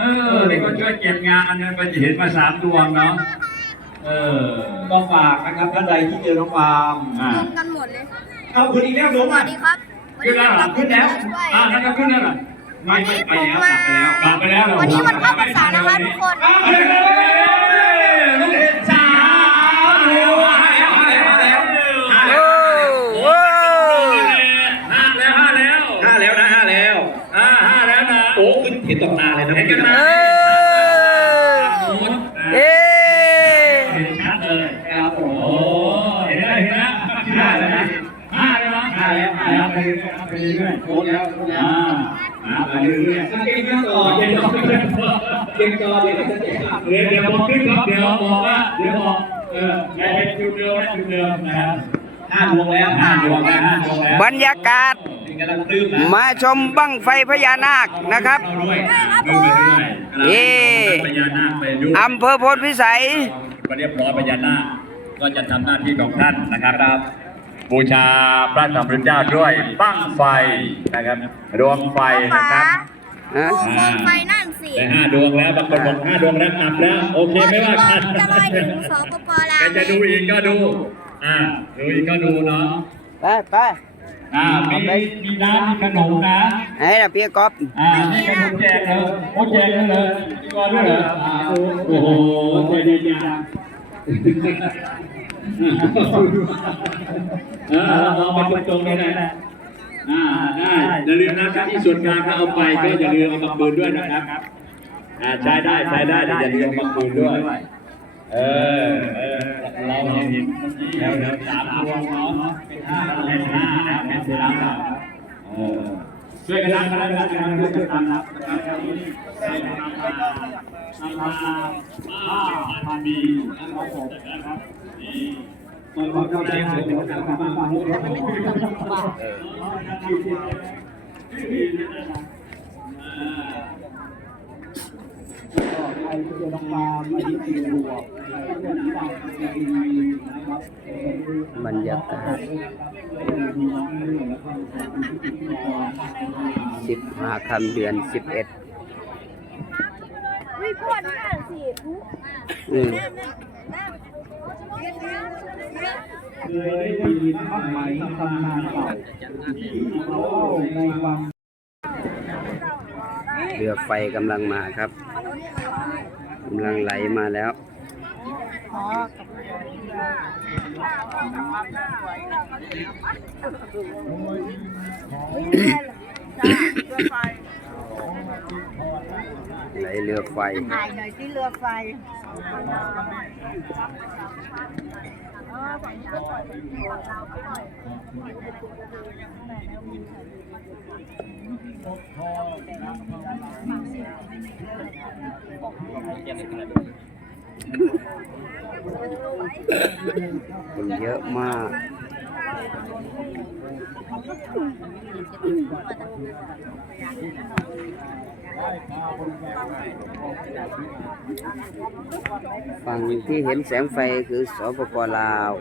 เออนี่ก็ช่วยเก็บงานอันนั้นไปเห็นมาสามดวงเนาะเออก็ฝากนะครับท่านใดที่เจอน้องปาล์มอ่า รวมกันหมดเลยเอาคุณอีกแล้วหลงสวัอะสดีครับขึ้นแล้วเหรอ ขึ้นแล้วอ่านั่นก็ขึ้นแล้วเหรอไม่ไม่ไปแล้วกลับไปแล้วกลับไปแล้วเหรอวันนี้วันเข้าพรรษานะคะทุกคนเฮ้ยลู เลยนะเห็นกันไหมเอ๊ะเห็นชัดเลยครับผมโอ้เห็นแล้วเห็นแล้วห้าแล้วนะห้าแล้วนะห้าแล้วห้าแล้วไปเรื่อยๆไปเรื่อยๆโค้งแล้วโค้งแล้วอ่าอ่าไปเรื่อยเก่งกันต่อๆเก่เดี๋งยวต่อเดี๋ยวเก่งต่อเดี๋ยวจะเก่งต่อเดี๋ยวเดี๋ยวบอกขึ้นครับเดี๋ยวบอกว่าเดี๋ยวบอกเออให้เป็นจุดเดิมให้จุดเดิมนะครับห้าดวงแล้วห้าดวงแล้วห้าดวงแล้วบรรยากาศถึงกำลังตื้ มนะมาชมบั้งไฟพญานาคนะครับเอาด้วยดูไปด้วยเย่พญานาคไปด้วยอำเภอโพนพิสัยก็เรียบร้อยพญานาคก็จะทำหน้าที่ของท่านนะครับ บูชาพระสัมพุทธเจ้าด้วยบั้งไฟนะครับดวงไฟนะครับฮะโคมไฟนั่นสิได้ห้าดวงแล้วบางคนบอกห้าดวงแล้วกลับแล้วโอเคไม่ว่ากันจะลอยถึงสปปลาใครวจะดูอีกก็ดูอ่าดูอีกก็ดูเนาะไปไป อ่ามีมีน้ำมีขนมนะไอ้ละพี่กอบอ่านี่ขนมแจกเลยโอ้แจกเลยเลยมีก่อนด้วยเหรออ่าโอ้โหใจดีจังเออเอามาตรงๆเลยนะอ่าได้อย่าลืมนะครับที่ส่วนกลางถ้าเอาไปก็อย่าลืมเอามาคืนด้วยนะครับอ่าใช้ได้ใช้ได้แต่อย่าลืมเอามาคืนด้วย เออ เออเราเห็นเอาแล้วเดี๋ยวสามดวงเนาะเป็นห้าเป็นห้าแล้วเป็นสี่แล้วเออช่วยกันนับกันแล้วกันช่วยกันตามนับนะครับนี้เป็นนาคานาคาห้าพันดีนะครับผมนะครับนี่มันก็เข้าใจเดี๋ยวจะมาฟังลูกครับเอ ใครที่เจอน้องปาล์มมาดีตีบวกนะครับรรยากาศสิบห้าคำเดือนสิบเอ็ดวิพวนนั่นสิอืมเคยได้ยินบ้างไหมตำนานเก่าเรือไฟกำลังมาครับ กำลังไหลมาแล้วไหลเรือไฟถ่ายหน่อยที่เรือไฟอ คนเยอะมาก ฝั่งที่เห็นแสงไฟคือสปปลาว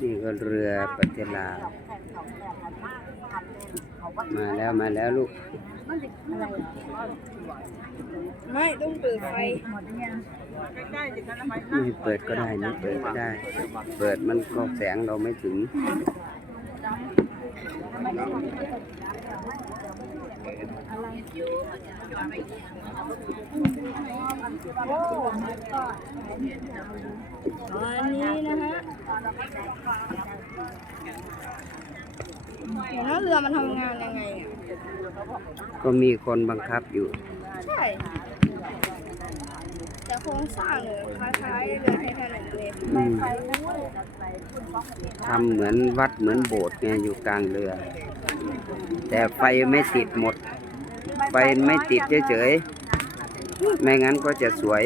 นี่ก็เรือประเทศลาวมาแล้วมาแล้วลูก ไม่ต้องเปิดไฟนี่เปิดก็ได้นี่เปิดก็ได้ เปิดมันก็แสงเราไม่ถึง อันนี้นะฮะเดี๋ยวเรือมันทำงานยังไงอะก็มีคนบังคับอยู่ ใช่ โครงสร้างเนี่ยคล้ายๆเรือไททานิคเลยอืมทำเหมือนวัดเหมือนโบสถ์ไงอยู่กลางเรือ แต่ไฟไม่ติดหมด ไฟไม่ติดเฉยๆ ไม่งั้นก็จะสวย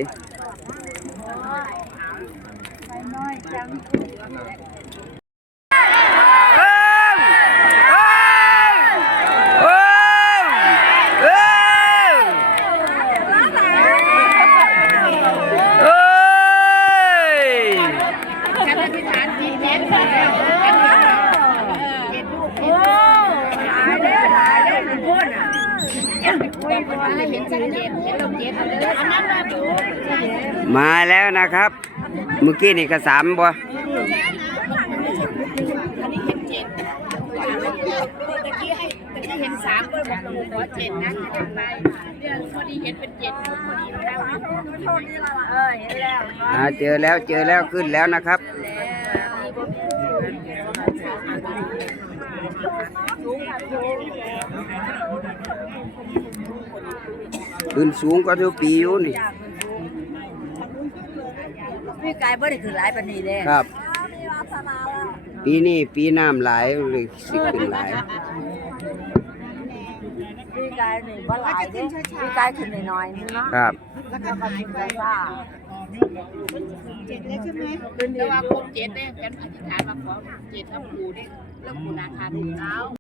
โว่าให้เห็นสักเจ็ดเห็นลงเจ็ดเอาเลยอันนั้น มาแล้วนะครับ เมื่อกี้นี่ก็สามบ่อันนี้เห็นเจ็ดตะกี้ให้ตะเห็นสามก็บอกหนูขอเจ็ดนะเดี๋ยวไปเดี๋ยวพอดีเห็นเป็นเจ็ดพอดีแล้วเออเห็นแล้วเจอแล้วเจอแล้วขึ้นแล้วนะครับ ขึ้นสูงก็ทุกปีอยู่นี่ พี่กายบ่ได้ขึ้นหลายปานนี้เด้ครับ ปีนี้ปีน้ำหลายเลยสิขึ้นหลาย พี่กายนี่บ่หลายเด้พี่กายขึ้นน้อยๆนึงเนาะครับ แล้วก็ขึ้นซ่าขึ้นแต่ว่าครบเจ็ดเด้เป็นอธิษฐานมาขอเจ็ดทับปูเด้แล้วปูนาคาดูเท้า